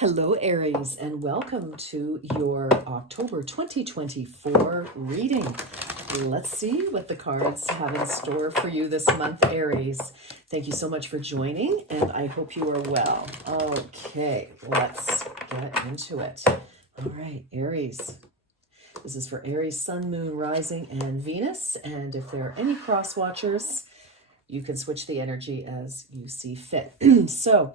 Hello, Aries, and welcome to your October 2024 reading. Let's see what the cards have in store for you this month, Aries. Thank you so much for joining, and I hope you are well. Okay, let's get into it. All right, Aries. This is for Aries, Sun, Moon, Rising, and Venus. And if there are any cross watchers, you can switch the energy as you see fit. So,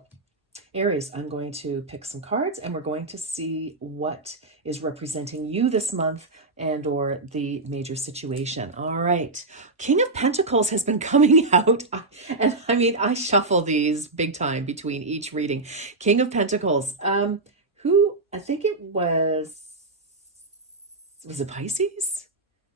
Aries, I'm going to pick some cards and we're going to see what is representing you this month and or the major situation. All right. King of Pentacles has been coming out. And I mean, I shuffle these big time between each reading. King of Pentacles, who I think it was it Pisces?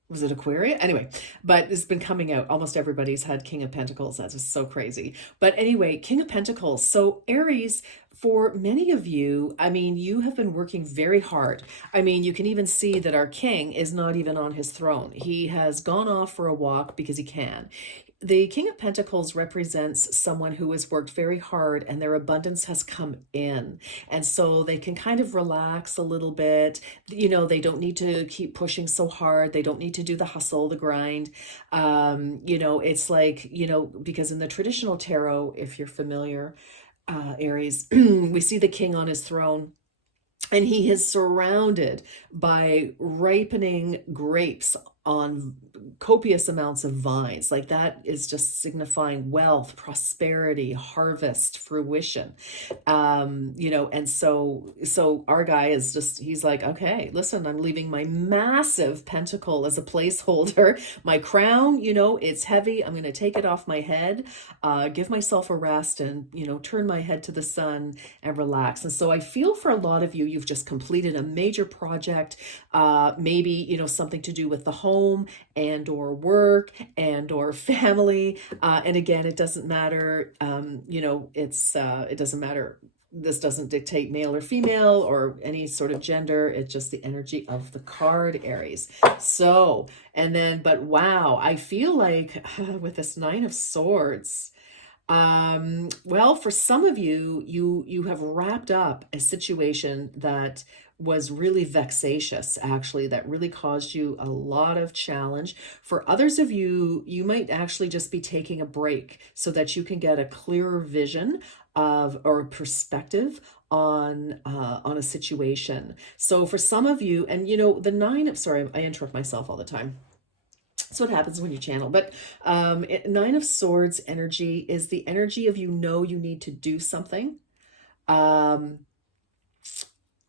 Was it Aquarius? Anyway, but it's been coming out. Almost everybody's had King of Pentacles. That's just so crazy. But anyway, King of Pentacles. So Aries, for many of you, I mean, you have been working very hard. I mean, you can even see that our king is not even on his throne. He has gone off for a walk because he can. The King of Pentacles represents someone who has worked very hard and their abundance has come in. And so they can kind of relax a little bit. You know, they don't need to keep pushing so hard. They don't need to do the hustle, the grind. It's like, because in the traditional tarot, if you're familiar, Aries, we see the king on his throne. And he is surrounded by ripening grapes on copious amounts of vines. Like that is just signifying wealth, prosperity, harvest, fruition. And so our guy is just, he's like, okay, listen, I'm leaving my massive pentacle as a placeholder. My crown, it's heavy. I'm going to take it off my head, give myself a rest and, turn my head to the sun and relax. And so I feel for a lot of you, you've just completed a major project, maybe, something to do with the home and or work and or family. And again, it doesn't matter, it doesn't matter. This doesn't dictate male or female or any sort of gender. It's just the energy of the card, Aries. So, but wow, I feel like with this Nine of Swords, well, for some of you, you have wrapped up a situation that was really vexatious, actually, that really caused you a lot of challenge. For others of you, you might actually just be taking a break so that you can get a clearer vision of or perspective on a situation. So for some of you, and I interrupt myself all the time. That's what happens when you channel. But Nine of Swords energy is the energy of you need to do something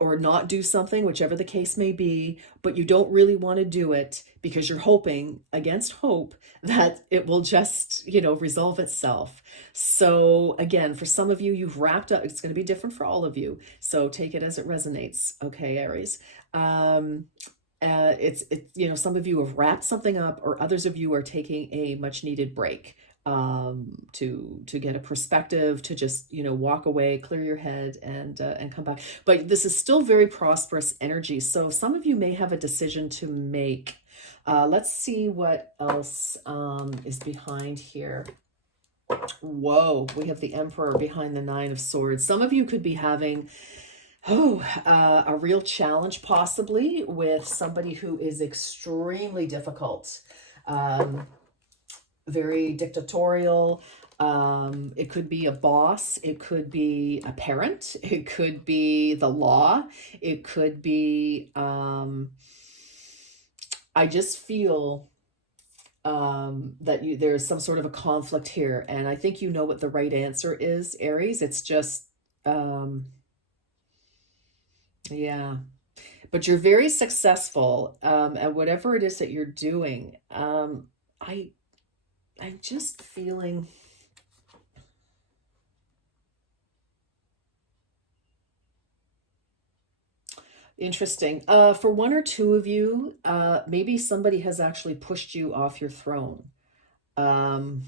or not do something, whichever the case may be, but you don't really want to do it because you're hoping against hope that it will just, resolve itself. So again, for some of you, you've wrapped up, it's going to be different for all of you. So take it as it resonates. Okay, Aries. Some of you have wrapped something up or others of you are taking a much needed break to get a perspective, to just, walk away, clear your head and come back. But this is still very prosperous energy. So some of you may have a decision to make. Let's see what else is behind here. Whoa, we have the Emperor behind the Nine of Swords. Some of you could be having a real challenge possibly with somebody who is extremely difficult, very dictatorial. It could be a boss. It could be a parent. It could be the law. It could be, I just feel that there's some sort of a conflict here. And I think you know what the right answer is, Aries. It's just, yeah, but you're very successful at whatever it is that you're doing. I'm just feeling interesting. For one or two of you, maybe somebody has actually pushed you off your throne. Now,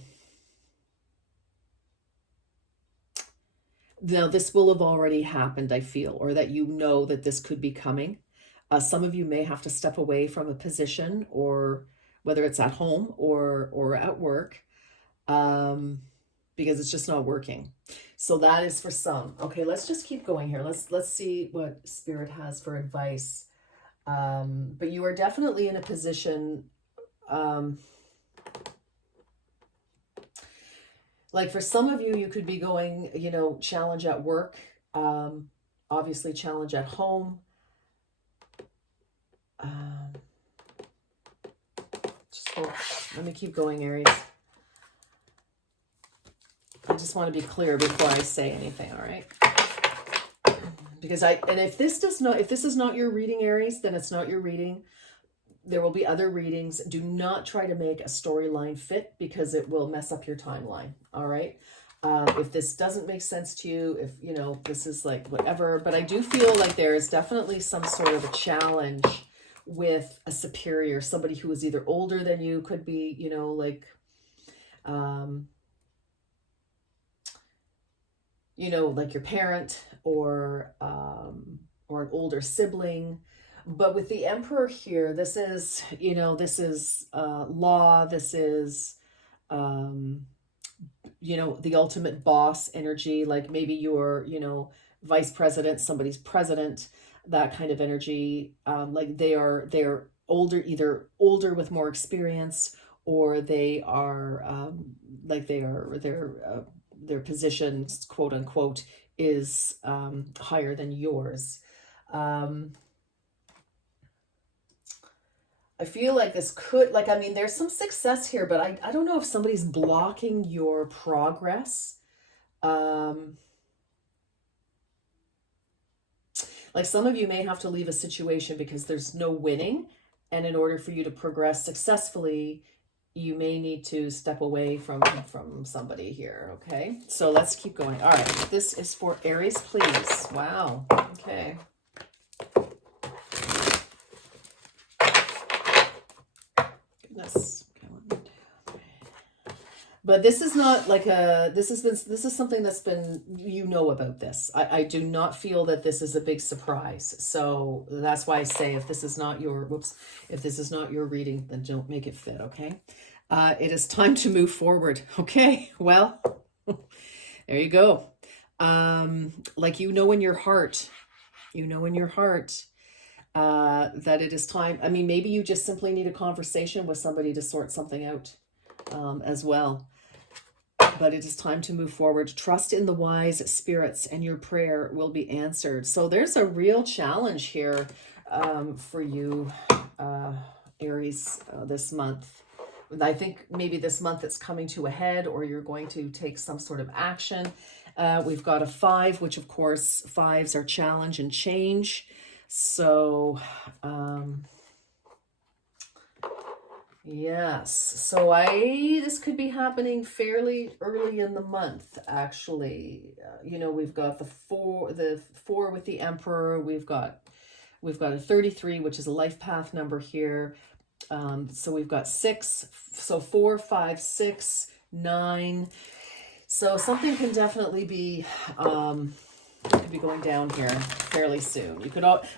this will have already happened, I feel, or that that this could be coming. Some of you may have to step away from a position, or whether it's at home or at work, because it's just not working. So that is for some. Okay, let's just keep going here. Let's see what Spirit has for advice. But you are definitely in a position, like for some of you, you could be going, challenge at work, obviously challenge at home. Let me keep going, Aries. I just want to be clear before I say anything, all right? Because if this is not your reading, Aries, then it's not your reading. There will be other readings. Do not try to make a storyline fit because it will mess up your timeline, all right? If this doesn't make sense to you, if, this is like whatever, but I do feel like there is definitely some sort of a challenge with a superior, somebody who is either older than you, could be, like, like your parent or an older sibling. But with the Emperor here, this is, law. This is, the ultimate boss energy. Like maybe you're, vice president, somebody's president, that kind of energy. Like they're older, either older with more experience, or they are, their position, quote unquote, is higher than yours. I feel like this could, there's some success here, but I don't know if somebody's blocking your progress. Like some of you may have to leave a situation because there's no winning. And in order for you to progress successfully, you may need to step away from somebody here, okay? So let's keep going. All right, this is for Aries, please. Wow, okay. Goodness. But this is not like this is something that's been, about this. I do not feel that this is a big surprise. So that's why I say if this is not your, if this is not your reading, then don't make it fit, okay? It is time to move forward, okay? Well, there you go. Like in your heart, that it is time. I mean, maybe you just simply need a conversation with somebody to sort something out as well. But it is time to move forward. Trust in the wise spirits and your prayer will be answered. So there's a real challenge here for you, Aries, this month. I think maybe this month it's coming to a head, or you're going to take some sort of action. We've got a 5, which of course 5s are challenge and change. So, yes. So this could be happening fairly early in the month, actually. We've got the 4 with the Emperor. We've got a 33, which is a life path number here. So we've got 6, so 4, 5, 6, 9. So something can definitely be, could be going down here fairly soon.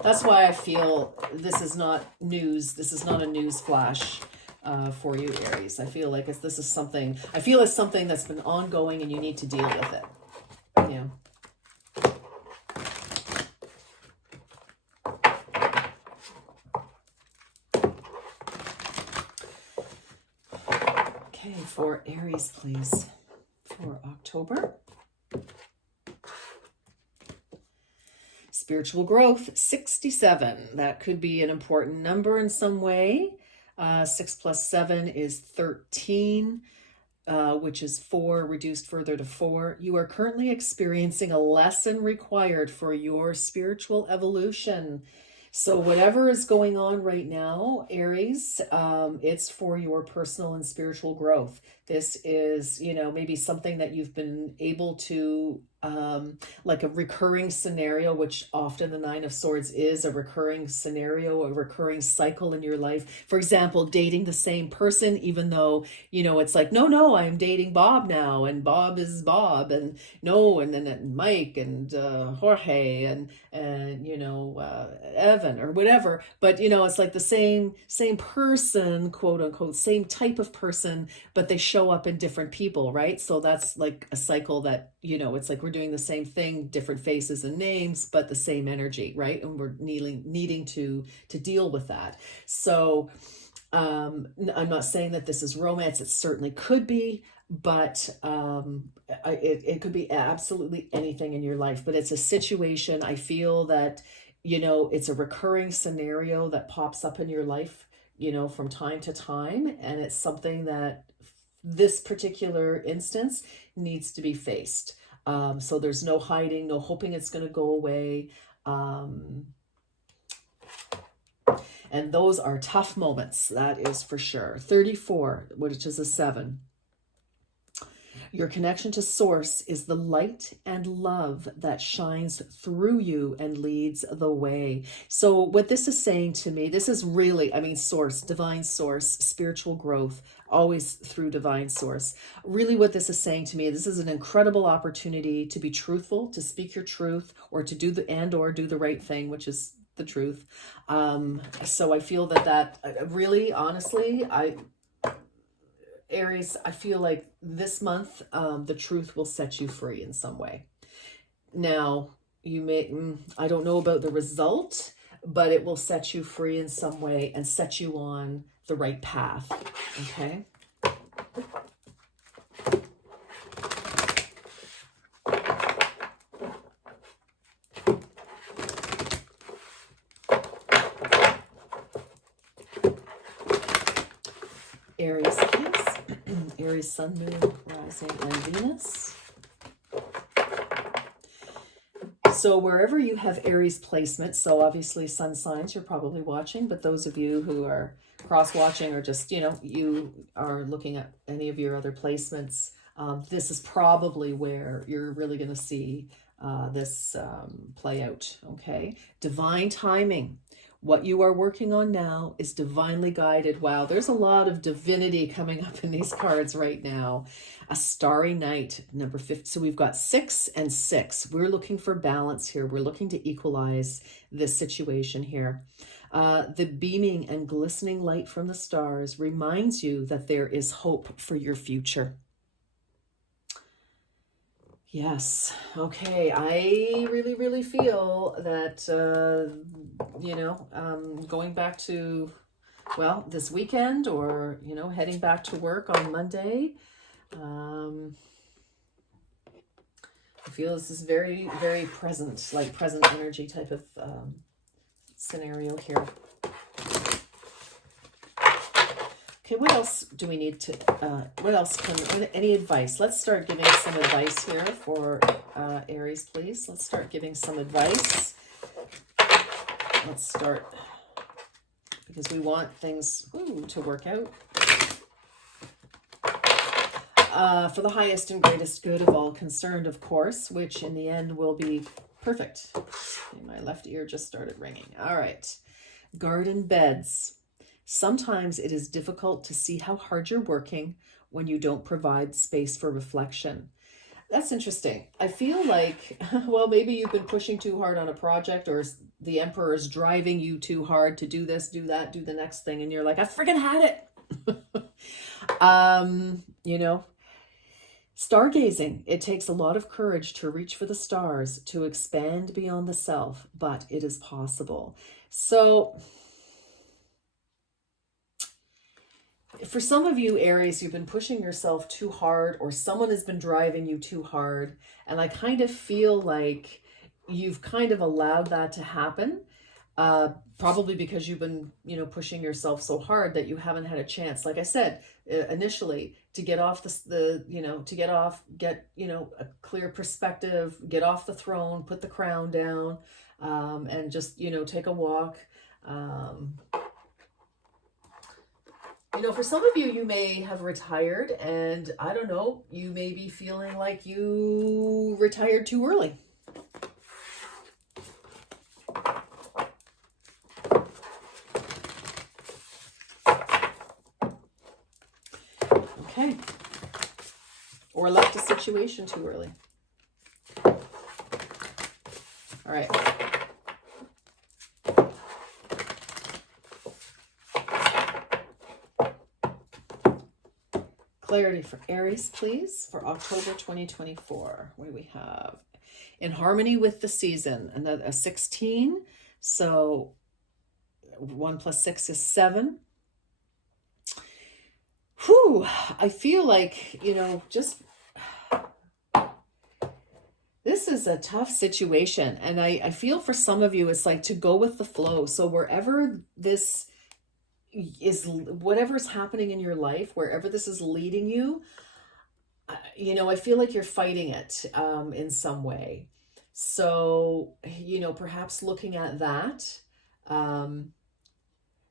That's why I feel this is not news. This is not a news flash for you, Aries. I feel like this is something, it's something that's been ongoing and you need to deal with it. Yeah. Okay, for Aries, please, for October. Spiritual growth, 67. That could be an important number in some way. 6 plus 7 is 13, which is 4 reduced further to 4. You are currently experiencing a lesson required for your spiritual evolution. So whatever is going on right now, Aries, it's for your personal and spiritual growth. This is, maybe something that you've been able to, like a recurring scenario, which often the 9 of Swords is a recurring scenario, a recurring cycle in your life. For example, dating the same person, even though, it's like, no, I'm dating Bob now, and Bob is Bob, and no, and then Mike and Jorge and Evan or whatever. But, it's like the same person, quote unquote, same type of person, but they show up in different people, right? So that's like a cycle that, it's like we're doing the same thing, different faces and names, but the same energy, right? And we're needing to deal with that. So I'm not saying that this is romance. It certainly could be, but it could be absolutely anything in your life. But it's a situation. I feel that, you know, it's a recurring scenario that pops up in your life, you know, from time to time. And it's something that this particular instance needs to be faced. So there's no hiding, no hoping it's going to go away. And those are tough moments, that is for sure. 34, which is a 7. Your connection to Source is the light and love that shines through you and leads the way. So what this is saying to me, this is really, I mean, Source, divine Source, spiritual growth, always through divine Source. Really what this is saying to me, this is an incredible opportunity to be truthful, to speak your truth, or to do the right thing, which is the truth. So I feel that really, honestly, Aries, I feel like this month, the truth will set you free in some way. Now, you may, I don't know about the result, but it will set you free in some way and set you on the right path. Okay. Aries, Aries, Sun, Moon, Rising, and Venus. So wherever you have Aries placement, so obviously sun signs, you're probably watching, but those of you who are cross-watching or just, you know, you are looking at any of your other placements, this is probably where you're really going to see this play out, okay? Divine timing. What you are working on now is divinely guided. Wow, there's a lot of divinity coming up in these cards right now. A starry night, number 50. So we've got 6 and 6. We're looking for balance here. We're looking to equalize this situation here. The beaming and glistening light from the stars reminds you that there is hope for your future. Yes. Okay. I really, really feel that, you know, going back to, well, this weekend or, you know, heading back to work on Monday, I feel this is very, very present, like present energy type of scenario here. Okay, what else do we need to, any advice? Let's start giving some advice here for Aries, please. Let's start giving some advice. Let's start, because we want things to work out. For the highest and greatest good of all concerned, of course, which in the end will be perfect. Okay, my left ear just started ringing. All right. Garden beds. Sometimes it is difficult to see how hard you're working when you don't provide space for reflection. That's interesting. I feel like, well, maybe you've been pushing too hard on a project, or the emperor is driving you too hard to do this, do that, do the next thing. And you're like, I freaking had it. You know, stargazing. It takes a lot of courage to reach for the stars, to expand beyond the self, but it is possible. So for some of you, Aries, you've been pushing yourself too hard, or someone has been driving you too hard. And I kind of feel like you've kind of allowed that to happen. Probably because you've been, you know, pushing yourself so hard that you haven't had a chance, like I said, initially, to get off get, you know, a clear perspective, get off the throne, put the crown down, and just, you know, take a walk. You know, for some of you, you may have retired, and I don't know, you may be feeling like you retired too early. Okay. Or left a situation too early. All right. clarity for Aries, please, for October 2024. What do we have? In harmony with the season, another a 16. So 1 + 6 is 7. Whew, I feel like, just this is a tough situation. And I feel for some of you, it's like to go with the flow. So wherever this is, whatever's happening in your life, wherever this is leading you, I feel like you're fighting it in some way. So, perhaps looking at that,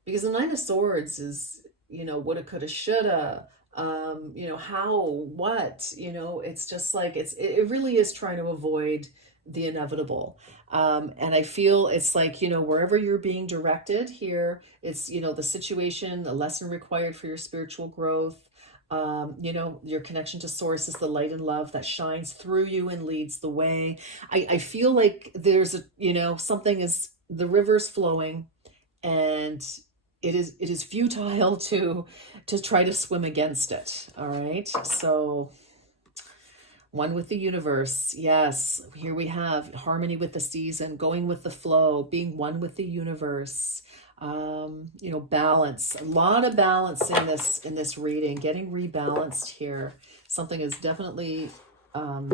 because the Nine of Swords is, woulda, coulda, shoulda, how, what, it's just like, it really is trying to avoid the inevitable. And I feel it's like, wherever you're being directed here, it's, the situation, the lesson required for your spiritual growth, your connection to source is the light and love that shines through you and leads the way. I feel like there's something is, the river's flowing, and it is futile to try to swim against it. All right. So one with the universe. Yes. Here we have harmony with the season, going with the flow, being one with the universe. Balance, a lot of balance in this reading, getting rebalanced here. Something is definitely out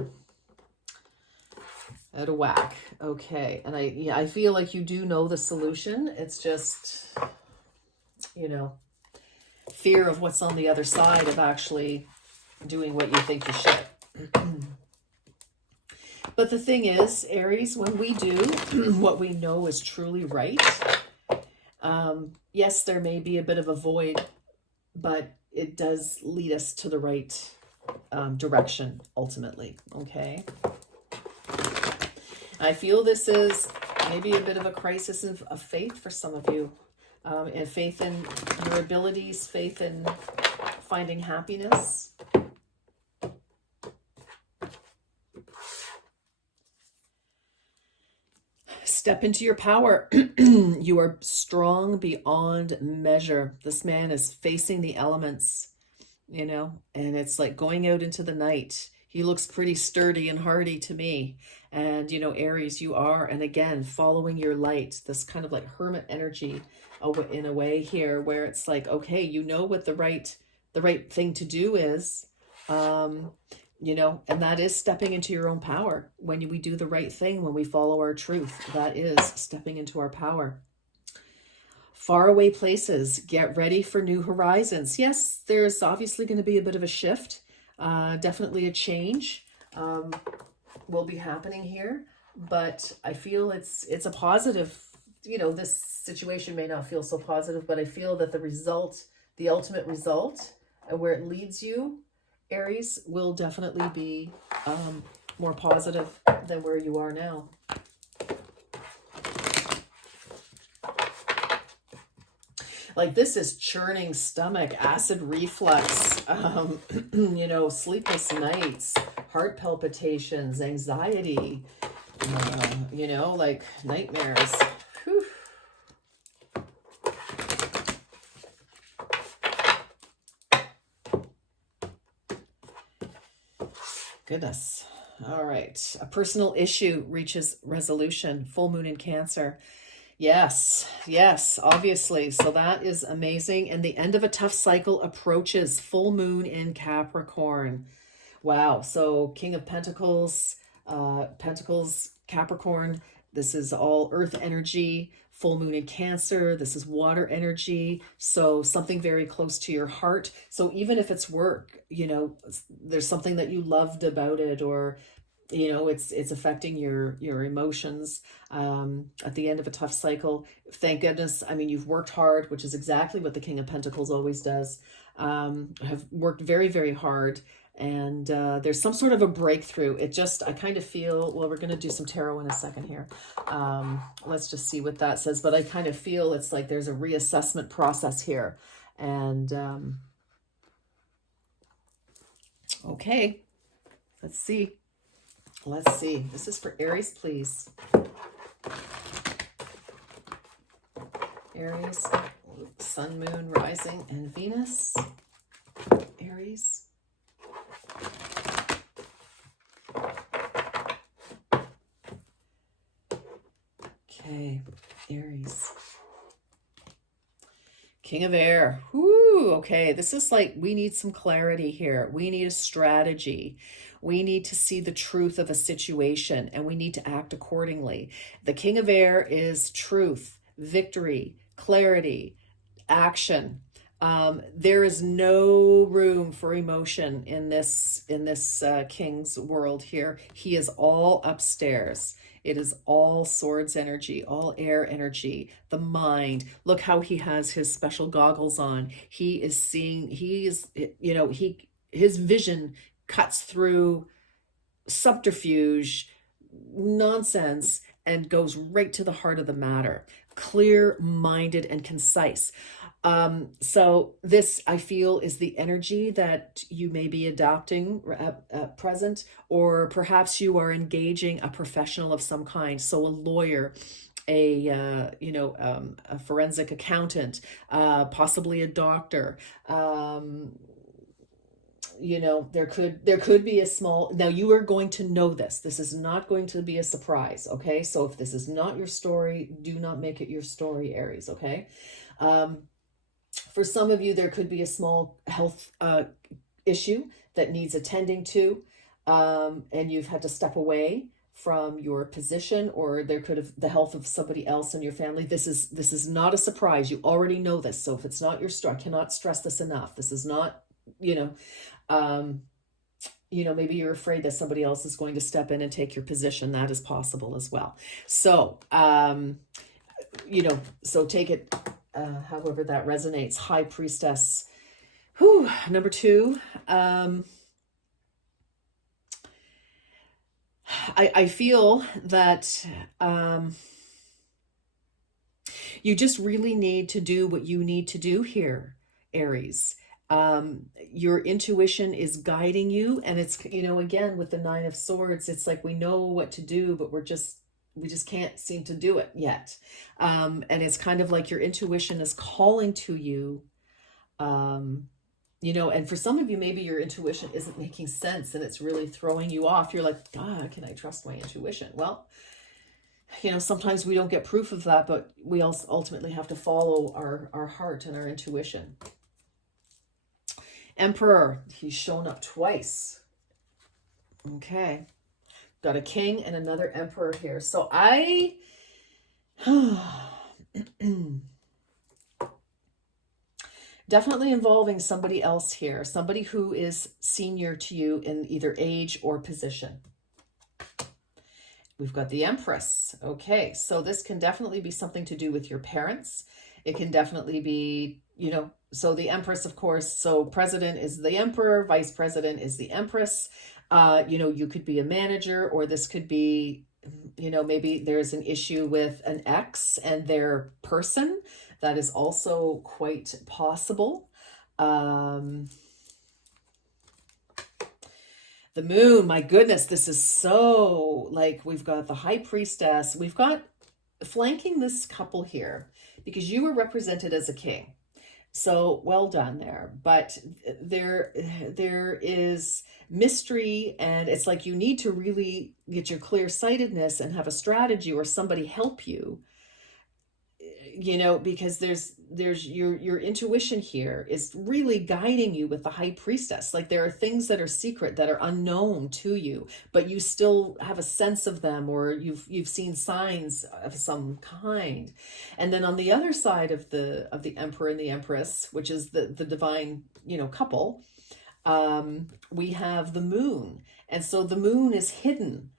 of whack. Okay. And I feel like you do know the solution. It's just, fear of what's on the other side of actually doing what you think you should. But the thing is, Aries, when we do what we know is truly right, yes, there may be a bit of a void, but it does lead us to the right direction ultimately. Okay. I feel this is maybe a bit of a crisis of faith for some of you, and faith in your abilities, faith in finding happiness. Step into your power. You are strong beyond measure. This man is facing the elements, and it's like going out into the night. He looks pretty sturdy and hardy to me. And, Aries, you are, and again, following your light, this kind of like hermit energy in a way here, where it's like, okay, what the right thing to do is, and that is stepping into your own power. When we do the right thing, when we follow our truth, that is stepping into our power. Faraway places, get ready for new horizons. Yes, there's obviously going to be a bit of a shift, definitely a change will be happening here, but I feel it's a positive. This situation may not feel so positive, but I feel that the ultimate result, and where it leads you, Aries, will definitely be more positive than where you are now. Like, this is churning stomach, acid reflux, sleepless nights, heart palpitations, anxiety, like nightmares. Whew. Goodness. All right. A personal issue reaches resolution. Full moon in Cancer. Yes, obviously. So that is amazing. And the end of a tough cycle approaches. Full moon in Capricorn. Wow. So King of Pentacles, Capricorn. This is all earth energy. Full moon in Cancer. This is water energy. So something very close to your heart. So even if it's work, there's something that you loved about it, or it's affecting your emotions at the end of a tough cycle. Thank goodness. I mean, you've worked hard, which is exactly what the King of Pentacles always does. Have worked very, very hard. And there's some sort of a breakthrough. I kind of feel, well, we're going to do some tarot in a second here. Let's just see what that says. But I kind of feel it's like there's a reassessment process here. And okay, let's see. This is for Aries, please. Aries, Sun, Moon, Rising, and Venus. Aries. Okay, Aries. King of Air. Whoo, okay. This is like, we need some clarity here. We need a strategy. We need to see the truth of a situation, and we need to act accordingly. The King of Air is truth, victory, clarity, action. There is no room for emotion in this king's world here. He is all upstairs. It is all swords energy, all air energy, the mind. Look how he has his special goggles on. He is seeing, he is, you know, his vision cuts through subterfuge, nonsense, and goes right to the heart of the matter. Clear-minded and concise. So this, I feel, is the energy that you may be adopting at present, or perhaps you are engaging a professional of some kind. So a lawyer, a forensic accountant, possibly a doctor. There could be a small, now you are going to know this is not going to be a surprise. Okay, so if this is not your story, do not make it your story, Aries. Okay. For some of you, there could be a small health issue that needs attending to, and you've had to step away from your position, or there could have the health of somebody else in your family. This is not a surprise. You already know this. So if it's not your story, I cannot stress this enough. This is not, maybe you're afraid that somebody else is going to step in and take your position. That is possible as well. So, so take it however that resonates. High Priestess. Whew, number 2. I feel that you just really need to do what you need to do here, Aries. Your intuition is guiding you, and it's, again, with the 9 of Swords, it's like we know what to do, but we just can't seem to do it yet. And it's kind of like your intuition is calling to you, and for some of you, maybe your intuition isn't making sense and it's really throwing you off. You're like, God, can I trust my intuition? Well, sometimes we don't get proof of that, but we also ultimately have to follow our heart and our intuition. Emperor, he's shown up twice. Okay. Got a king and another emperor here. So I definitely involving somebody else here, somebody who is senior to you in either age or position. We've got the Empress. Okay, so this can definitely be something to do with your parents. It can definitely be, so the Empress, of course, so president is the emperor, vice president is the Empress. You could be a manager, or this could be, maybe there's an issue with an ex and their person. That is also quite possible. The Moon, my goodness, this is so, like, we've got the High Priestess. We've got flanking this couple here because you were represented as a king. So well done there. But there is mystery, and it's like you need to really get your clear-sightedness and have a strategy or somebody help you, because there's your intuition here is really guiding you with the High Priestess. Like, there are things that are secret, that are unknown to you, but you still have a sense of them, or you've seen signs of some kind. And then on the other side of the Emperor and the Empress, which is the divine, couple, we have the Moon. And so the Moon is hidden,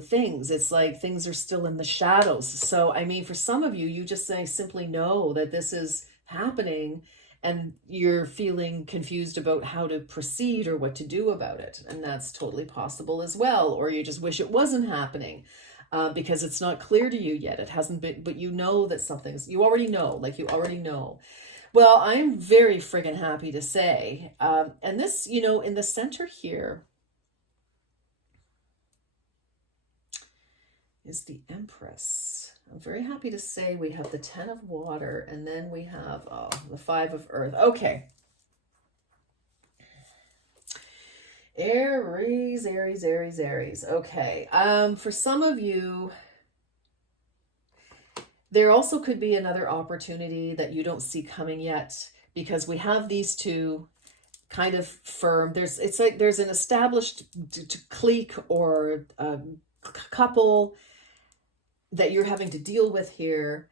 things. It's like things are still in the shadows. So, I mean, for some of you, you just simply know that this is happening and you're feeling confused about how to proceed or what to do about it. And that's totally possible as well. Or you just wish it wasn't happening because it's not clear to you yet. It hasn't been, but you know that you already know. Well, I'm very friggin' happy to say, and this, in the center here, is the Empress. I'm very happy to say we have the 10 of Water, and then we have the 5 of Earth. Okay. Aries. Okay. For some of you, There also could be another opportunity that you don't see coming yet, because we have these two kind of firm. It's like there's an established clique or couple that you're having to deal with here.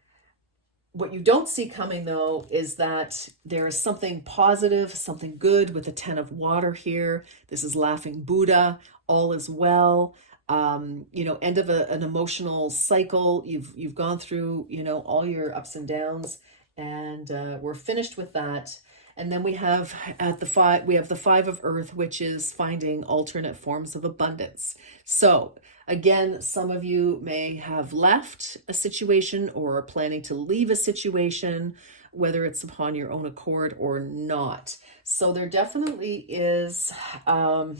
What you don't see coming, though, is that there is something positive, something good with the 10 of water here. This is laughing Buddha. All is well. End of an emotional cycle. You've gone through, all your ups and downs, and we're finished with that. And then we have the 5 of earth, which is finding alternate forms of abundance. So again, some of you may have left a situation or are planning to leave a situation, whether it's upon your own accord or not. So there definitely is, there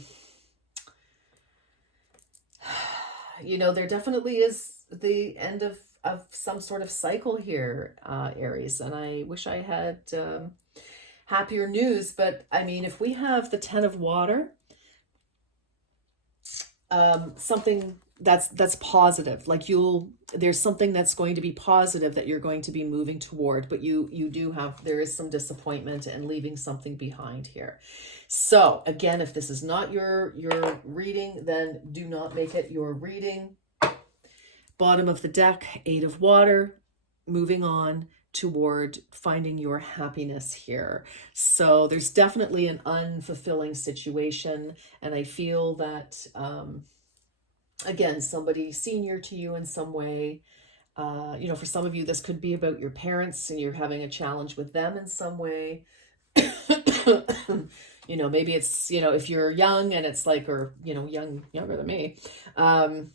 definitely is the end of some sort of cycle here, Aries. And I wish I had happier news, but I mean, if we have the 10 of water, something that's positive, like there's something that's going to be positive that you're going to be moving toward, but there is some disappointment and leaving something behind here. So again, if this is not your reading, then do not make it your reading. Bottom of the deck, 8 of water, moving on toward finding your happiness here. So there's definitely an unfulfilling situation, and I feel that again, somebody senior to you in some way, for some of you this could be about your parents and you're having a challenge with them in some way. Maybe it's, if you're young and it's like, or younger than me, and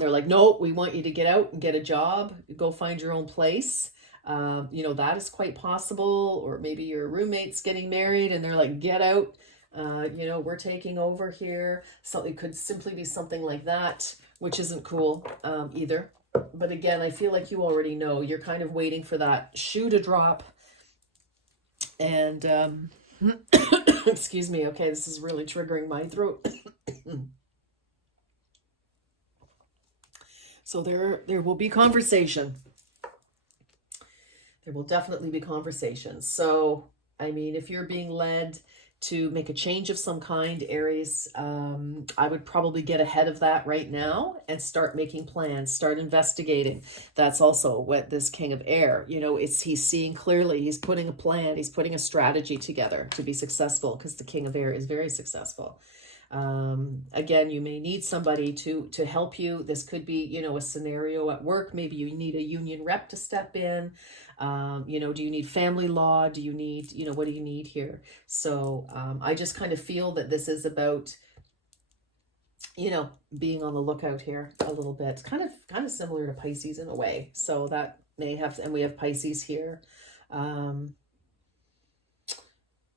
they're like, no, we want you to get out and get a job, go find your own place. That is quite possible. Or maybe your roommate's getting married and they're like, get out, we're taking over here. So it could simply be something like that, which isn't cool either. But again, I feel like you already know. You're kind of waiting for that shoe to drop. And excuse me. Okay, this is really triggering my throat. So there will be conversation. There will definitely be conversation. So, I mean, if you're being led to make a change of some kind, Aries, I would probably get ahead of that right now and start making plans, start investigating. That's also what this King of Air, he's seeing clearly, he's putting a plan, he's putting a strategy together to be successful, because the King of Air is very successful. Again, you may need somebody to help you. This could be, a scenario at work. Maybe you need a union rep to step in. Do you need family law? Do you need, what do you need here? So I just kind of feel that this is about, being on the lookout here a little bit, kind of similar to Pisces in a way. So that may have, and we have Pisces here.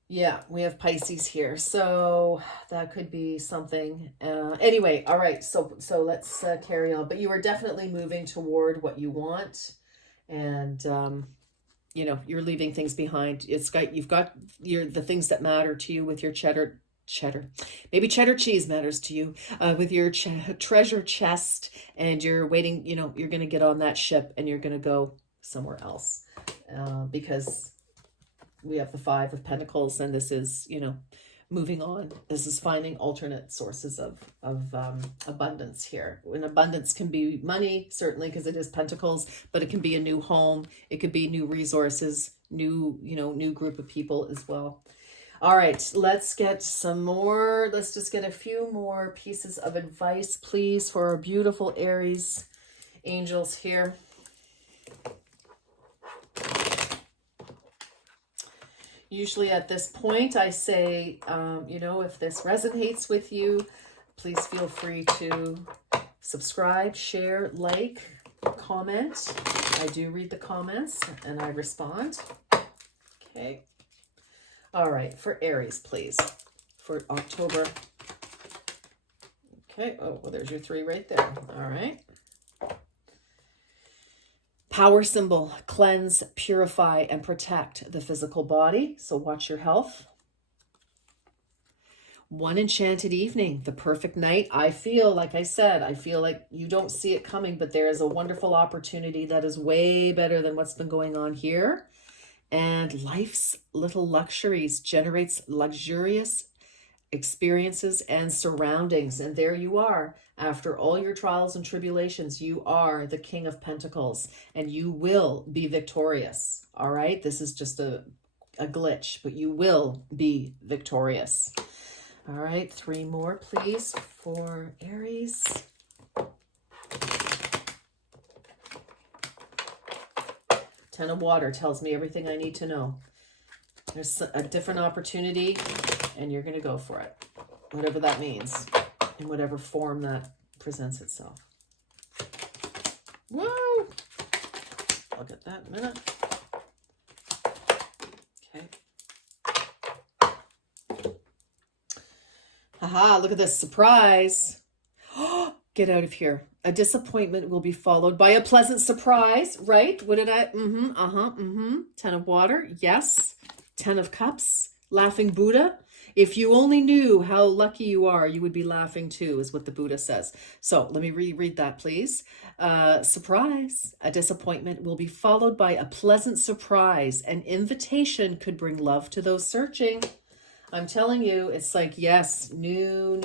Yeah, we have Pisces here, so that could be something. Anyway, all right, so let's carry on. But you are definitely moving toward what you want, and you're leaving things behind. You've got the things that matter to you with your cheddar. Maybe cheddar cheese matters to you, with your treasure chest, and you're waiting. You're going to get on that ship and you're going to go somewhere else, because we have the 5 of Pentacles, and this is, moving on. This is finding alternate sources of abundance here. And abundance can be money, certainly, because it is Pentacles, but it can be a new home. It could be new resources, new group of people as well. All right, let's get some more. Let's just get a few more pieces of advice, please, for our beautiful Aries angels here. Usually at this point, I say, if this resonates with you, please feel free to subscribe, share, like, comment. I do read the comments and I respond. Okay. All right, for Aries, please, for October. Okay. Oh, well, there's your 3 right there. All right. Power symbol: cleanse, purify, and protect the physical body. So watch your health. One enchanted evening, the perfect night. I feel, like I said, I feel like you don't see it coming, but there is a wonderful opportunity that is way better than what's been going on here. And life's little luxuries generates luxurious experiences and surroundings. And there you are. After all your trials and tribulations, you are the King of Pentacles and you will be victorious. All right. This is just a glitch, but you will be victorious. All right. 3 more, please, for Aries. Ten of Water tells me everything I need to know. There's a different opportunity and you're going to go for it, whatever that means, in whatever form that presents itself. Whoa! I'll get that in a minute. Okay. Haha, look at this surprise. Get out of here. A disappointment will be followed by a pleasant surprise, right? What did I? Ten of Water, yes. 10 of Cups, laughing Buddha. If you only knew how lucky you are, you would be laughing too, is what the Buddha says. So let me reread that, please. Surprise. A disappointment will be followed by a pleasant surprise. An invitation could bring love to those searching. I'm telling you, it's like, yes, new.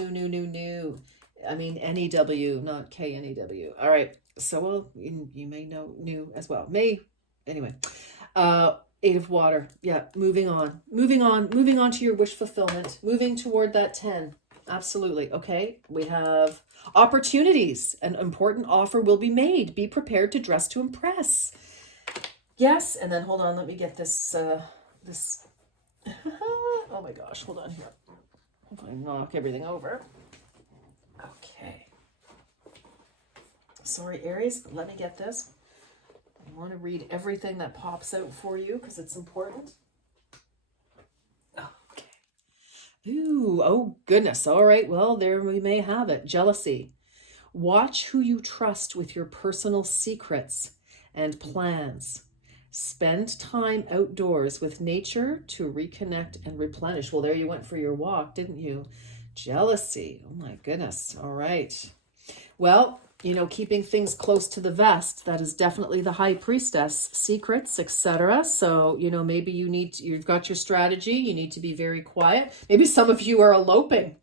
I mean, N-E-W, not K-N-E-W. All right. So, well, you may know new as well. Anyway. 8 of Water. Yeah, moving on to your wish fulfillment, moving toward that 10. Absolutely. Okay. We have opportunities. An important offer will be made. Be prepared to dress to impress. Yes. And then hold on. Let me get this, oh my gosh. Hold on here. If I knock everything over. Okay. Sorry, Aries. Let me get this. I want to read everything that pops out for you because it's important. Okay. Ooh, oh goodness. All right. Well, there we may have it. Jealousy. Watch who you trust with your personal secrets and plans. Spend time outdoors with nature to reconnect and replenish. Well, there you went for your walk, didn't you? Jealousy. Oh my goodness. All right. Well, you know, keeping things close to the vest, that is definitely the High Priestess, secrets, etc. So, you know, maybe you've got your strategy. You need to be very quiet. Maybe some of you are eloping.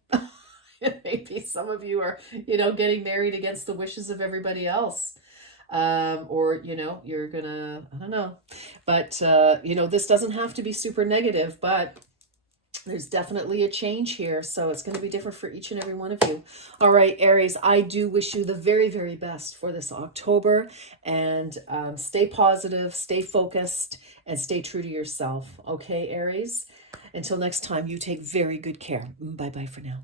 Maybe some of you are, you know, getting married against the wishes of everybody else. Or, you know, you're gonna, I don't know. But, you know, this doesn't have to be super negative, but there's definitely a change here. So it's going to be different for each and every one of you. All right, Aries, I do wish you the very, very best for this October. And stay positive, stay focused, and stay true to yourself. Okay, Aries? Until next time, you take very good care. Bye-bye for now.